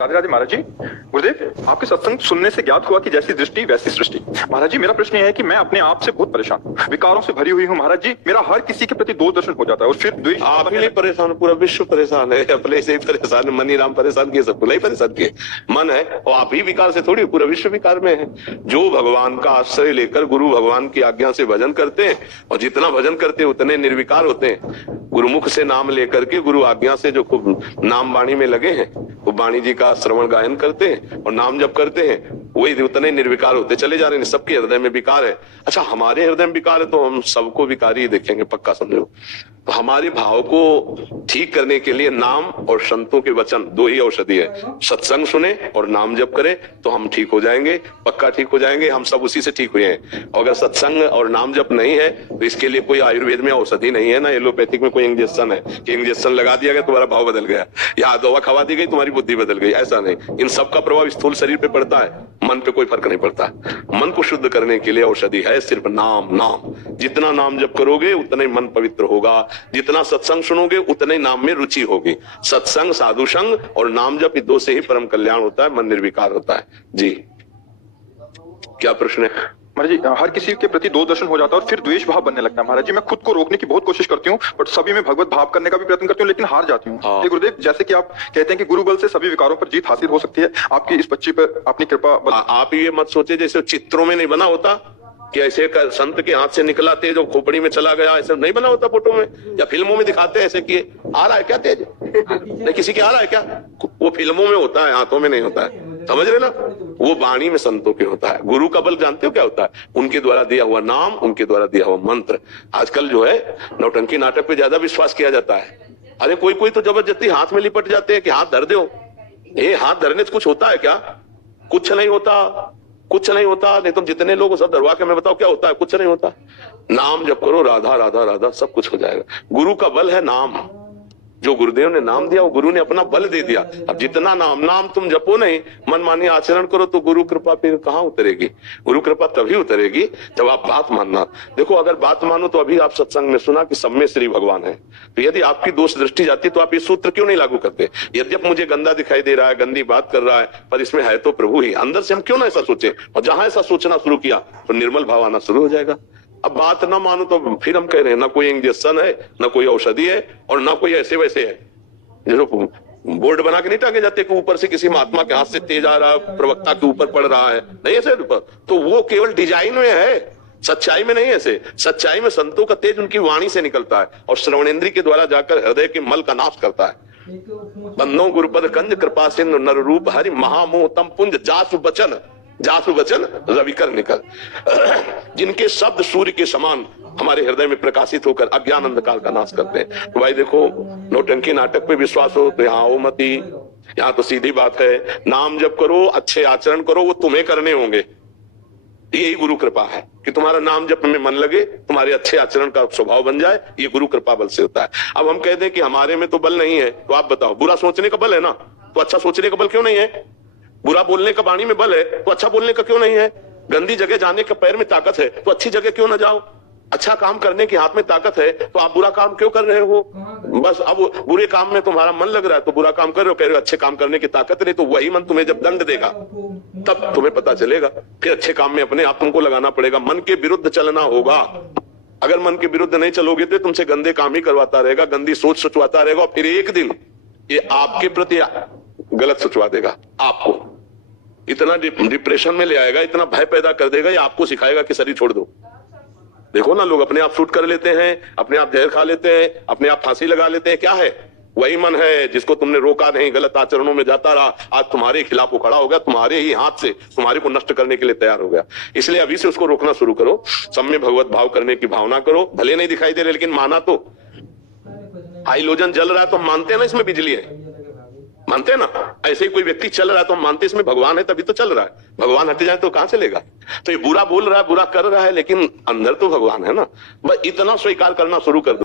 राधे राधे महाराज जी। गुरुदेव, आपके सत्संग सुनने से ज्ञात हुआ कि जैसी दृष्टि वैसी सृष्टि। महाराज जी, मेरा प्रश्न यह है कि मैं अपने आप से बहुत परेशान हूँ, विकारों से भरी हुई हूँ महाराज जी। मेरा हर किसी के प्रति दो दर्शन हो जाता है और फिर द्वेष। आप ही नहीं परेशान, पूरा विश्व परेशान है। अपने से ही परेशान है, मनी राम परेशान किए, सबको नहीं परेशान किए। मन है और आप ही विकार से थोड़ी, पूरा विश्व विकार में है। जो भगवान का आश्रय लेकर गुरु भगवान की आज्ञा से भजन करते हैं और जितना भजन करते हैं उतने निर्विकार होते हैं। गुरुमुख से नाम लेकर के गुरु आज्ञा से जो खूब नाम वाणी में लगे हैं, वो वाणी जी का श्रवण गायन करते हैं और नाम जप करते हैं, वही उतने निर्विकार होते चले जा रहे हैं। सबके हृदय में विकार है। अच्छा, हमारे हृदय में विकार है तो हम सबको विकारी ही देखेंगे, पक्का समझो। तो हमारे भाव को ठीक करने के लिए नाम और संतों के वचन दो ही औषधि है। सत्संग सुने और नाम जप करें तो हम ठीक हो जाएंगे, पक्का ठीक हो जाएंगे। हम सब उसी से ठीक हुए हैं। और अगर सत्संग और नाम जप नहीं है तो इसके लिए कोई आयुर्वेद में औषधि नहीं है, ना एलोपैथिक में कोई इंजेक्शन है कि इंजेक्शन लगा दिया गया तुम्हारा भाव बदल गया, या दवा खवा दी गई तुम्हारी बुद्धि बदल गई। ऐसा नहीं। इन सब का प्रभाव स्थूल शरीर पे पड़ता है, मन पे कोई फर्क नहीं पड़ता। मन को शुद्ध करने के लिए औषधि है सिर्फ नाम। नाम जितना नाम जप करोगे उतना ही मन पवित्र होगा, जितना सत्संग सुनोगे उतने नाम में रुचि होगी। सत्संग, साधु संग और नाम जप, दो से ही परम कल्याण होता है, मन निर्विकार होता है। जी, क्या प्रश्न है? महाराज जी, हर किसी के प्रति दो दर्शन हो जाता है और फिर द्वेष भाव बनने लगता है। महाराज जी, मैं खुद को रोकने की बहुत कोशिश करती हूँ, बट सभी में भगवत भाव करने का भी प्रयत्न करती हूँ, लेकिन हार जाती हूँ। गुरुदेव, जैसे कि आप कहते हैं कि गुरु बल से सभी विकारों पर जीत हासिल हो सकती है, आपकी इस बच्ची पर अपनी कृपा। आप ये मत सोचे जैसे चित्रों में नहीं बना होता कि ऐसे संत के हाथ से निकला तेज और खोपड़ी में चला गया, ऐसा नहीं बना होता फोटो में या फिल्मों में दिखाते हैं ऐसे किए। आ रहा है क्या तेज? नहीं, किसी के आ रहा है क्या? वो फिल्मों में होता है, हाथों में नहीं होता है। समझ रहे ना? वो वाणी में संतों के होता है। गुरु का बल जानते हो क्या होता है? उनके द्वारा दिया हुआ नाम, उनके द्वारा दिया हुआ मंत्र। आजकल जो है नौटंकी नाटक पे ज्यादा विश्वास किया जाता है। अरे कोई कोई तो जबरदस्ती हाथ में लिपट जाते हैं कि हाथ धर दो। ये हाथ धरने से कुछ होता है क्या? कुछ नहीं होता, कुछ नहीं होता। नहीं तुम जितने लोग सब धरवा के मैं बताओ क्या होता है? कुछ नहीं होता। नाम जप करो, राधा राधा राधा, सब कुछ हो जाएगा। गुरु का बल है नाम। जो गुरुदेव ने नाम दिया वो गुरु ने अपना बल दे दिया। अब जितना नाम तुम जपो नहीं, मनमानी आचरण करो तो गुरु कृपा फिर कहां उतरेगी? गुरु कृपा तभी उतरेगी जब आप बात मानना। देखो, अगर बात मानो तो अभी आप सत्संग में सुना कि सब में श्री भगवान है, तो यदि आपकी दोष दृष्टि जाती तो आप ये सूत्र क्यों नहीं लागू करते? यद्यप मुझे गंदा दिखाई दे रहा है, गंदी बात कर रहा है, पर इसमें है तो प्रभु ही। अंदर से हम क्यों ना ऐसा सोचे? और जहां ऐसा सोचना शुरू किया तो निर्मल भाव आना शुरू हो जाएगा। अब बात ना मानो तो फिर हम कह रहे हैं ना कोई इंजेक्शन है, ना कोई औषधि है और ना कोई ऐसे वैसे है। जो बोर्ड बना के नहीं टांगे जाते कि ऊपर से किसी महात्मा के हाथ से तेज आ रहा है, प्रवक्ता के ऊपर पड़ रहा है, नहीं ऐसे। तो वो केवल डिजाइन में है, सच्चाई में नहीं। ऐसे सच्चाई में संतों का तेज उनकी वाणी से निकलता है और श्रवणेंद्री के द्वारा जाकर हृदय के मल का नाश करता है। बंदो गुरुपद कंज कृपा सिंधु नर रूप हरि महामोह तम पुंज जासु वचन रविकर निकल। जिनके शब्द सूर्य के समान हमारे हृदय में प्रकाशित होकर अज्ञान अंधकार का नाश करते हैं। तो भाई देखो, नौटंकी नाटक पे विश्वास हो तो यहाँ आओ मत ही। यहाँ तो सीधी बात है, नाम जप करो, अच्छे आचरण करो, वो तुम्हें करने होंगे। यही गुरु कृपा है कि तुम्हारा नाम जप में मन लगे, तुम्हारे अच्छे आचरण का स्वभाव बन जाए। ये गुरु कृपा बल से होता है। अब हम कहते हैं कि हमारे में तो बल नहीं है, तो आप बताओ, बुरा सोचने का बल है ना, तो अच्छा सोचने का बल क्यों नहीं है? बुरा बोलने का वाणी में बल है, तो अच्छा बोलने का क्यों नहीं है? गंदी जगह जाने का पैर में ताकत है, तो अच्छी जगह क्यों ना जाओ? अच्छा काम करने के हाथ में ताकत है, तो आप बुरा काम क्यों कर रहे हो? बस अब बुरे काम में तुम्हारा मन लग रहा है तो बुरा काम कर रहे हो, कह रहे हो अच्छे काम करने की ताकत नहीं। तो वही मन तुम्हें जब दंड देगा तब तुम्हें पता चलेगा। फिर अच्छे काम में अपने आप तुमको लगाना पड़ेगा। मन के विरुद्ध चलना होगा। अगर मन के विरुद्ध नहीं चलोगे तो तुमसे गंदे काम ही करवाता रहेगा, गंदी सोच सोचवाता रहेगा और फिर एक दिन ये आपके प्रति गलत सोचवा देगा। आपको इतना डिप्रेशन में ले आएगा, इतना भय पैदा कर देगा, ये आपको सिखाएगा कि शरीर छोड़ दो। देखो ना, लोग अपने आप शूट कर लेते हैं, अपने आप जहर खा लेते हैं, अपने आप फांसी लगा लेते हैं। क्या है? वही मन है जिसको तुमने रोका नहीं, गलत आचरणों में जाता रहा, आज तुम्हारे खिलाफ वो खड़ा हो गया, तुम्हारे ही हाथ से तुम्हारे को नष्ट करने के लिए तैयार हो गया। इसलिए अभी से उसको रोकना शुरू करो। सब में भगवत भाव करने की भावना करो। भले नहीं दिखाई दे रहे लेकिन माना तो। हाइलोजन जल रहा है तो हम मानते हैं ना इसमें बिजली है, मानते हैं ना? ऐसे ही कोई व्यक्ति चल रहा है तो हम मानते हैं इसमें भगवान है, तभी तो चल रहा है। भगवान हट जाए तो कहां चलेगा? तो ये बुरा बोल रहा है, बुरा कर रहा है, लेकिन अंदर तो भगवान है ना। बस इतना स्वीकार करना शुरू कर दो।